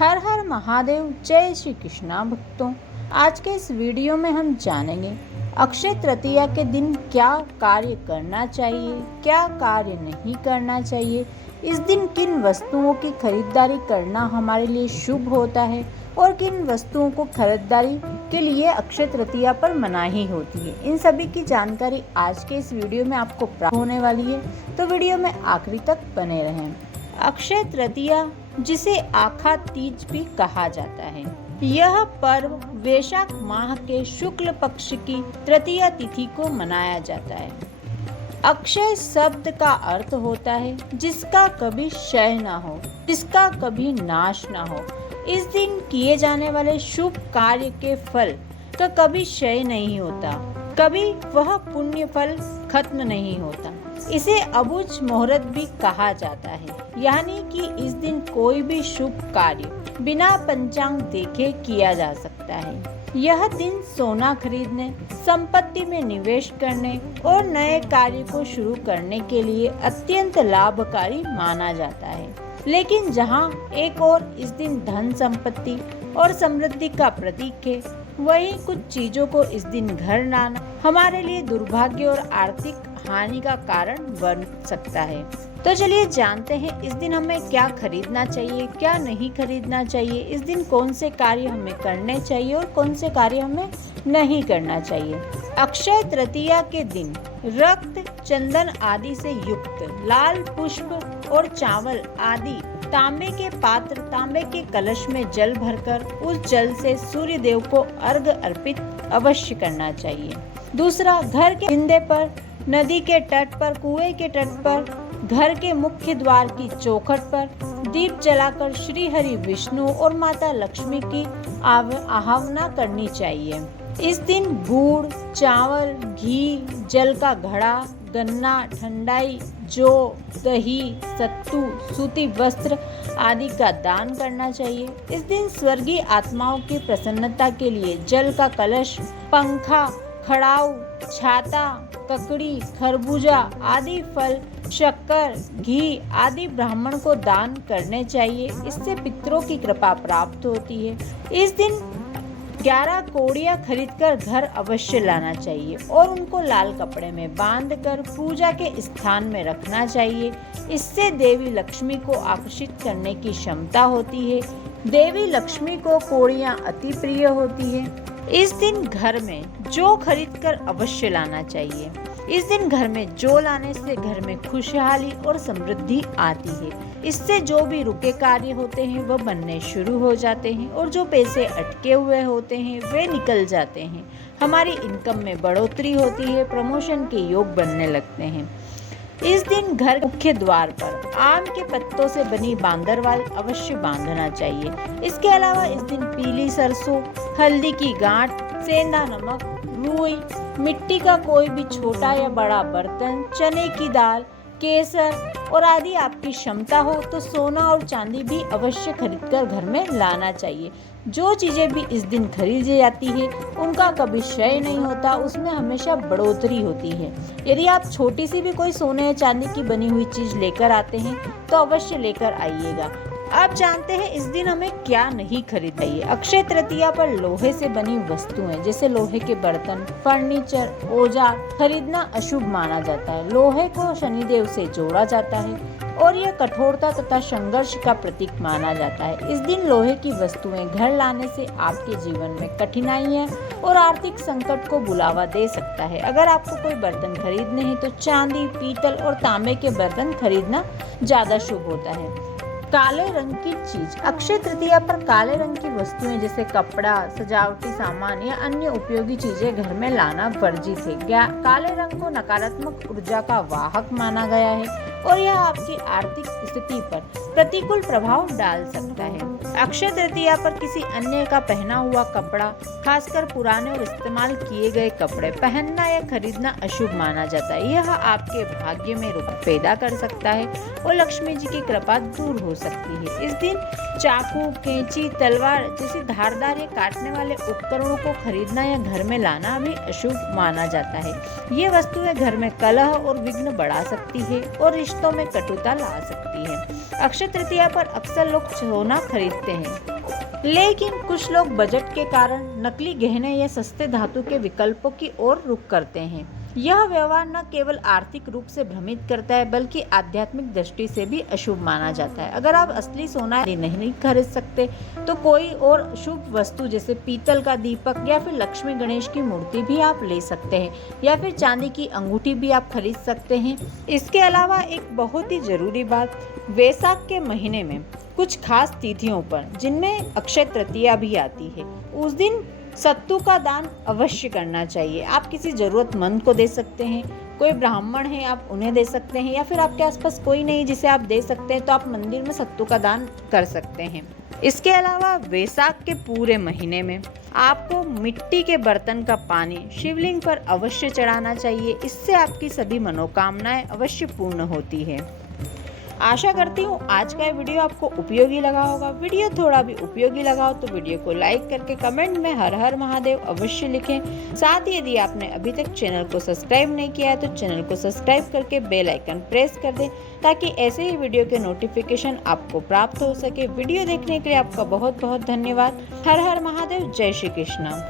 हर हर महादेव। जय श्री कृष्णा भक्तों। आज के इस वीडियो में हम जानेंगे अक्षय तृतीया के दिन क्या कार्य करना चाहिए, क्या कार्य नहीं करना चाहिए, इस दिन किन वस्तुओं की खरीदारी करना हमारे लिए शुभ होता है और किन वस्तुओं को खरीदारी के लिए अक्षय तृतीया पर मनाही होती है। इन सभी की जानकारी आज के इस वीडियो में आपको प्राप्त होने वाली है, तो वीडियो में आखिरी तक बने रहें। अक्षय तृतीया, जिसे आखा तीज भी कहा जाता है, यह पर्व वैशाख माह के शुक्ल पक्ष की तृतीया तिथि को मनाया जाता है। अक्षय शब्द का अर्थ होता है जिसका कभी क्षय न हो, जिसका कभी नाश न हो। इस दिन किए जाने वाले शुभ कार्य के फल का कभी क्षय नहीं होता, कभी वह पुण्य फल खत्म नहीं होता। इसे अबुझ मुहूर्त भी कहा जाता है, यानी कि इस दिन कोई भी शुभ कार्य बिना पंचांग देखे किया जा सकता है। यह दिन सोना खरीदने, संपत्ति में निवेश करने और नए कार्य को शुरू करने के लिए अत्यंत लाभकारी माना जाता है। लेकिन जहां एक और इस दिन धन संपत्ति और समृद्धि का प्रतीक है, वहीं कुछ चीजों को इस दिन घर लाना हमारे लिए दुर्भाग्य और आर्थिक हानि का कारण बन सकता है। तो चलिए जानते हैं इस दिन हमें क्या खरीदना चाहिए, क्या नहीं खरीदना चाहिए, इस दिन कौन से कार्य हमें करने चाहिए और कौन से कार्य हमें नहीं करना चाहिए। अक्षय तृतीया के दिन रक्त, चंदन आदि से युक्त लाल पुष्प और चावल आदि तांबे के पात्र, तांबे के कलश में जल भरकर उस जल से सूर्य देव को अर्घ्य अर्पित अवश्य करना चाहिए। दूसरा, घर के पिंडे पर, नदी के तट पर, कुएं के तट पर, घर के मुख्य द्वार की चौखट पर दीप जलाकर श्री हरि विष्णु और माता लक्ष्मी की आराधना करनी चाहिए। इस दिन गुड़, चावल, घी, जल का घड़ा, गन्ना, ठंडाई, जौ, दही, सत्तू, सूती वस्त्र आदि का दान करना चाहिए। इस दिन स्वर्गीय आत्माओं की प्रसन्नता के लिए जल का कलश, पंखा, खड़ाऊ, छाता, ककड़ी, खरबूजा आदि फल, शक्कर, घी आदि ब्राह्मण को दान करने चाहिए। इससे पितरों की कृपा प्राप्त होती है। इस दिन 11 कौड़ियाँ खरीदकर घर अवश्य लाना चाहिए और उनको लाल कपड़े में बांधकर पूजा के स्थान में रखना चाहिए। इससे देवी लक्ष्मी को आकर्षित करने की क्षमता होती है। देवी लक्ष्मी को कौड़ियाँ अति प्रिय होती है। इस दिन घर में जौ खरीदकर अवश्य लाना चाहिए। इस दिन घर में जौ लाने से घर में खुशहाली और समृद्धि आती है। इससे जो भी रुके कार्य होते हैं वह बनने शुरू हो जाते हैं और जो पैसे अटके हुए होते हैं वे निकल जाते हैं। हमारी इनकम में बढ़ोतरी होती है, प्रमोशन के योग बनने लगते हैं। इस दिन घर के मुख्य द्वार पर आम के पत्तों से बनी बांदरवाल अवश्य बांधना चाहिए। इसके अलावा इस दिन पीली सरसों, हल्दी की गांठ, सेंधा नमक, रुई, मिट्टी का कोई भी छोटा या बड़ा बर्तन, चने की दाल, केसर और आदि आपकी क्षमता हो तो सोना और चांदी भी अवश्य खरीदकर घर में लाना चाहिए। जो चीजें भी इस दिन खरीदी जाती है उनका कभी क्षय नहीं होता, उसमें हमेशा बढ़ोतरी होती है। यदि आप छोटी सी भी कोई सोने या चांदी की बनी हुई चीज लेकर आते हैं तो अवश्य लेकर आइएगा। आप जानते हैं इस दिन हमें क्या नहीं खरीदना चाहिए। अक्षय तृतीया पर लोहे से बनी वस्तुएं जैसे लोहे के बर्तन, फर्नीचर, औजार खरीदना अशुभ माना जाता है। लोहे को शनिदेव से जोड़ा जाता है और यह कठोरता तथा संघर्ष का प्रतीक माना जाता है। इस दिन लोहे की वस्तुएं घर लाने से आपके जीवन में कठिनाइयां और आर्थिक संकट को बुलावा दे सकता है। अगर आपको कोई बर्तन खरीदने हैं तो चांदी, पीतल और तांबे के बर्तन खरीदना ज्यादा शुभ होता है। काले रंग की चीज, अक्षय तृतीया पर काले रंग की वस्तुएं जैसे कपड़ा, सजावटी सामान या अन्य उपयोगी चीजें घर में लाना वर्जित है। काले रंग को नकारात्मक ऊर्जा का वाहक माना गया है और यह आपकी आर्थिक स्थिति पर प्रतिकूल प्रभाव डाल सकता है। अक्षय तृतीया पर किसी अन्य का पहना हुआ कपड़ा, खासकर पुराने और इस्तेमाल किए गए कपड़े पहनना या खरीदना अशुभ माना जाता है। यह आपके भाग्य में रुकावट पैदा कर सकता है और लक्ष्मी जी की कृपा दूर हो सकती है। इस दिन चाकू, कैंची, तलवार जैसी धारदार या काटने वाले उपकरणों को खरीदना या घर में लाना भी अशुभ माना जाता है। ये वस्तुएं घर में कलह और विघ्न बढ़ा सकती है और रिश्तों में कटुता ला सकती है। अक्षय तृतीया पर अक्सर लोग सोना खरीदते हैं, लेकिन कुछ लोग बजट के कारण नकली गहने या सस्ते धातु के विकल्पों की ओर रुख करते हैं। यह व्यवहार न केवल आर्थिक रूप से भ्रमित करता है बल्कि आध्यात्मिक दृष्टि से भी अशुभ माना जाता है। अगर आप असली सोना नहीं खरीद सकते तो कोई और शुभ वस्तु जैसे पीतल का दीपक या फिर लक्ष्मी गणेश की मूर्ति भी आप ले सकते हैं, या फिर चांदी की अंगूठी भी आप खरीद सकते हैं। इसके अलावा एक बहुत ही जरूरी बात, वैशाख के महीने में कुछ खास तिथियों पर जिनमें अक्षय तृतीया भी आती है, उस दिन सत्तू का दान अवश्य करना चाहिए। आप किसी जरूरतमंद को दे सकते हैं, कोई ब्राह्मण है आप उन्हें दे सकते हैं, या फिर आपके आसपास कोई नहीं जिसे आप दे सकते हैं तो आप मंदिर में सत्तू का दान कर सकते हैं। इसके अलावा वैशाख के पूरे महीने में आपको मिट्टी के बर्तन का पानी शिवलिंग पर अवश्य चढ़ाना चाहिए। इससे आपकी सभी मनोकामनाएं अवश्य पूर्ण होती है। आशा करती हूँ आज का वीडियो आपको उपयोगी लगा होगा। वीडियो थोड़ा भी उपयोगी लगा हो तो वीडियो को लाइक करके कमेंट में हर हर महादेव अवश्य लिखें। साथ ही यदि आपने अभी तक चैनल को सब्सक्राइब नहीं किया है तो चैनल को सब्सक्राइब करके बेल आइकन प्रेस कर दें ताकि ऐसे ही वीडियो के नोटिफिकेशन आपको प्राप्त हो सके। वीडियो देखने के लिए आपका बहुत बहुत धन्यवाद। हर हर महादेव, जय श्री कृष्ण।